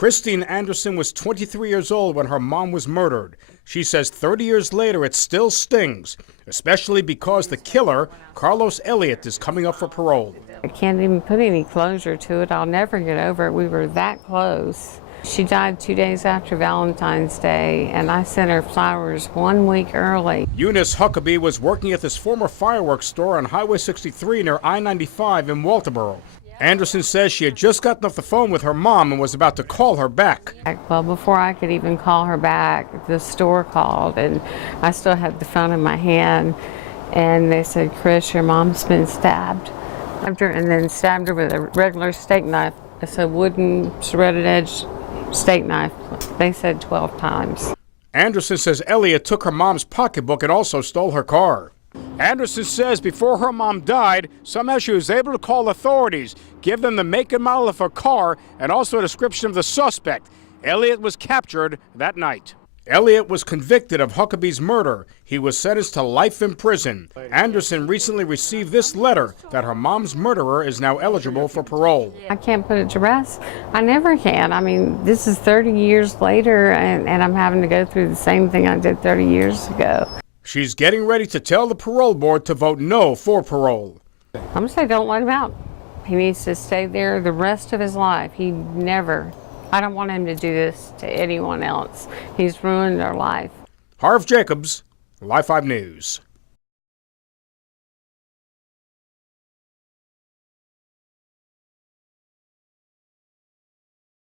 Christine Anderson was 23 years old when her mom was murdered. She says 30 years later it still stings, especially because the killer, Carlos Elliott, is coming up for parole. I can't even put any closure to it. I'll never get over it. We were that close. She died 2 days after Valentine's Day, and I sent her flowers 1 week early. Eunice Huckabee was working at this former fireworks store on Highway 63 near I-95 in Walterboro. Anderson says she had just gotten off the phone with her mom and was about to call her back. Well, before I could even call her back, the store called, and I still had the phone in my hand, and they said, "Chris, your mom's been stabbed." And then stabbed her with a regular steak knife. It's a wooden serrated edge steak knife. They said 12 times. Anderson says Elliott took her mom's pocketbook and also stole her car. Anderson says before her mom died, somehow she was able to call authorities, give them the make and model of her car, and also a description of the suspect. Elliott was captured that night. Elliott was convicted of Huckabee's murder. He was sentenced to life in prison. Anderson recently received this letter that her mom's murderer is now eligible for parole. I can't put it to rest. I never can. I mean, this is 30 years later, and I'm having to go through the same thing I did 30 years ago. She's getting ready to tell the parole board to vote no for parole. I'm going to say don't let him out. He needs to stay there the rest of his life. I don't want him to do this to anyone else. He's ruined their life. Harv Jacobs, Live 5 News.